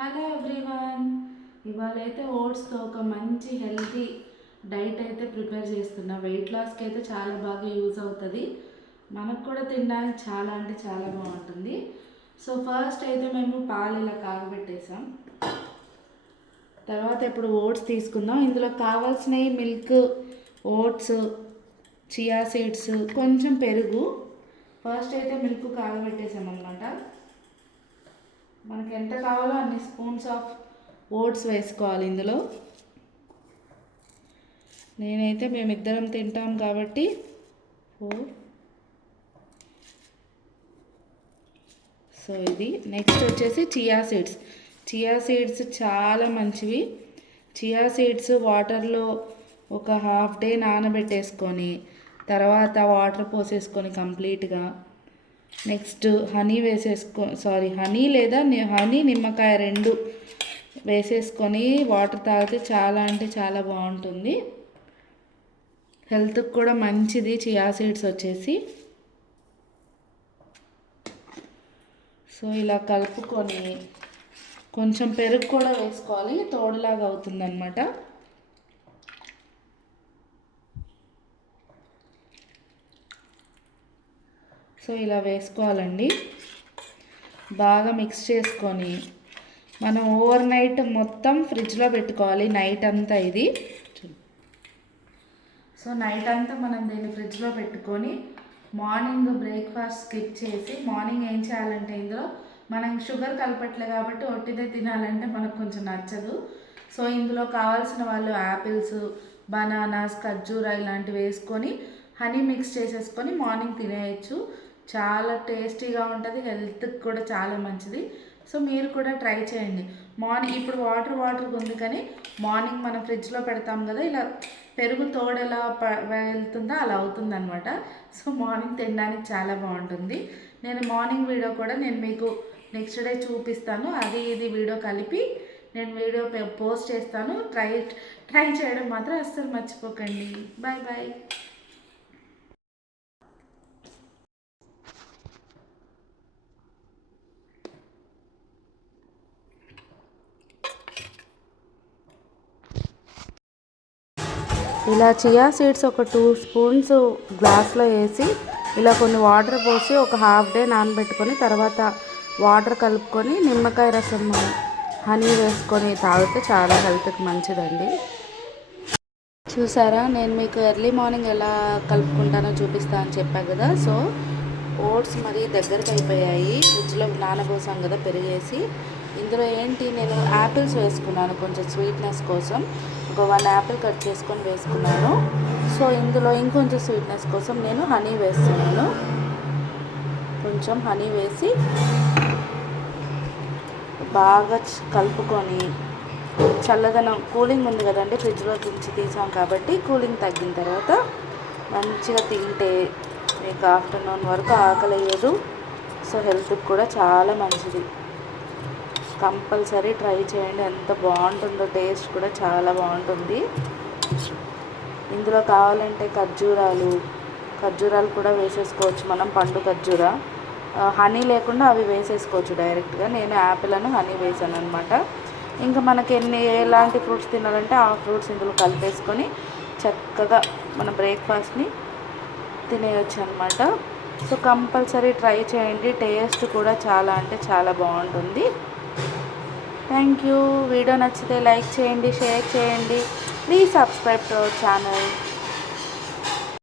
Hello everyone ఇవాళ అయితే ఓట్స్తో ఒక మంచి హెల్తీ డైట్ అయితే ప్రిపేర్ చేస్తున్నా. వెయిట్ లాస్కి అయితే చాలా బాగా యూజ్ అవుతుంది. మనకు కూడా తినడానికి చాలా అంటే చాలా బాగుంటుంది. సో ఫస్ట్ అయితే మేము పాలు ఇలా కాగబెట్టేసాం. తర్వాత ఇప్పుడు ఓట్స్ తీసుకుందాం. ఇందులో కావాల్సినవి మిల్క్ ఓట్స్ చియా సీడ్స్ కొంచెం పెరుగు. ఫస్ట్ అయితే మిల్క్ కాగబెట్టేసాం అనమాట మనకి ఎంత కావాలో అన్ని స్పూన్స్ ఆఫ్ ఓట్స్ వేసుకోవాలి ఇందులో. నేనైతే మేమిద్దరం తింటాం కాబట్టి ఫోర్. సో ఇది నెక్స్ట్ వచ్చేసి చియా సీడ్స్. చియా సీడ్స్ చాలా మంచివి. చియా సీడ్స్ వాటర్లో ఒక హాఫ్ డే నానబెట్టేసుకొని తర్వాత వాటర్ పోసేసుకొని కంప్లీట్గా నెక్స్ట్ హనీ వేసేసుకో సారీ హనీ లేదా హనీ నిమ్మకాయ రెండు వేసేసుకొని వాటర్ తాగితే చాలా అంటే చాలా బాగుంటుంది. హెల్త్కి కూడా మంచిది. చియా సీడ్స్ వచ్చేసి. సో ఇలా కలుపుకొని కొంచెం పెరుగు కూడా వేసుకోవాలి. తోడులాగా అవుతుందన్నమాట. సో ఇలా వేసుకోవాలండి. బాగా మిక్స్ చేసుకొని మనం ఓవర్ నైట్ మొత్తం ఫ్రిడ్జ్లో పెట్టుకోవాలి. నైట్ అంతా ఇది. సో నైట్ అంతా మనం దీన్ని ఫ్రిడ్జ్లో పెట్టుకొని మార్నింగ్ బ్రేక్ఫాస్ట్ స్కిప్ చేసి మార్నింగ్ ఏం చేయాలంటే ఇందులో మనం షుగర్ కలపట్లే కాబట్టి ఒట్టిదే తినాలంటే మనకు కొంచెం నచ్చదు. సో ఇందులో కావాల్సిన వాళ్ళు యాపిల్స్ బనానాస్ ఖర్జూరా ఇలాంటివి వేసుకొని హనీ మిక్స్ చేసేసుకొని మార్నింగ్ తినేయచ్చు. చాలా టేస్టీగా ఉంటుంది హెల్త్కి కూడా చాలా మంచిది. సో మీరు కూడా ట్రై చేయండి. మార్నింగ్ ఇప్పుడు వాటర్ వాటర్ ఉంది కానీ మార్నింగ్ మనం ఫ్రిడ్జ్లో పెడతాం కదా ఇలా పెరుగు తోడు ఎలా వెళ్తుందో అలా అవుతుందనమాట సో మార్నింగ్ తినడానికి చాలా బాగుంటుంది. నేను మార్నింగ్ వీడియో కూడా నేను మీకు నెక్స్ట్ డే చూపిస్తాను. అది ఇది వీడియో కలిపి నేను వీడియో పోస్ట్ చేస్తాను. ట్రై ట్రై చేయడం మాత్రం అస్సలు మర్చిపోకండి. బాయ్ బాయ్ ఇలా చియా సీడ్స్ ఒక టూ స్పూన్స్ గ్లాస్లో వేసి ఇలా కొన్ని వాటర్ పోసి ఒక హాఫ్ డే నానబెట్టుకొని తర్వాత వాటర్ కలుపుకొని నిమ్మకాయ రసం హనీ వేసుకొని తాగితే చాలా హెల్త్కి మంచిదండి. చూసారా? నేను మీకు ఎర్లీ మార్నింగ్ ఎలా కలుపుకుంటానో చూపిస్తా అని చెప్పా కదా. సో ఓట్స్ మరి దగ్గరకు అయిపోయాయి ఫ్రిడ్జ్లో నానబోసాం కదా పెరిగేసి. ఇందులో ఏంటి? నేను యాపిల్స్ వేసుకున్నాను కొంచెం స్వీట్నెస్ కోసం. ఒక వన్ యాపిల్ కట్ చేసుకొని వేసుకున్నాను. సో ఇందులో ఇంకొంచెం స్వీట్నెస్ కోసం నేను హనీ వేస్తున్నాను. కొంచెం హనీ వేసి బాగా కలుపుకొని చల్లదనం కూలింగ్ ఉంది కదండి ఫ్రిడ్జ్లో నుంచి తీసాం కాబట్టి కూలింగ్ తగ్గిన తర్వాత మంచిగా తింటే మీకు ఆఫ్టర్నూన్ వరకు ఆకలేయదు సో హెల్త్కి కూడా చాలా మంచిది. కంపల్సరీ ట్రై చేయండి. ఎంత బాగుంటుందో టేస్ట్ కూడా చాలా బాగుంటుంది. ఇందులో కావాలంటే ఖర్జూరాలు ఖర్జూరాలు కూడా వేసేసుకోవచ్చు. మనం పండు ఖర్జూర. హనీ లేకుండా అవి వేసేసుకోవచ్చు డైరెక్ట్గా. నేను యాపిల్ అని హనీ వేసాను అనమాట ఇంకా మనకి ఎన్ని ఎలాంటి ఫ్రూట్స్ తినాలంటే ఆ ఫ్రూట్స్ ఇందులో కలిపేసుకొని చక్కగా మన బ్రేక్ఫాస్ట్ని తినేయచ్చు అనమాట సో కంపల్సరీ ట్రై చేయండి. టేస్ట్ కూడా చాలా అంటే చాలా బాగుంటుంది. Thank you. వీడియో నచ్చితే లైక్ చేయండి షేర్ చేయండి. Please subscribe to our channel.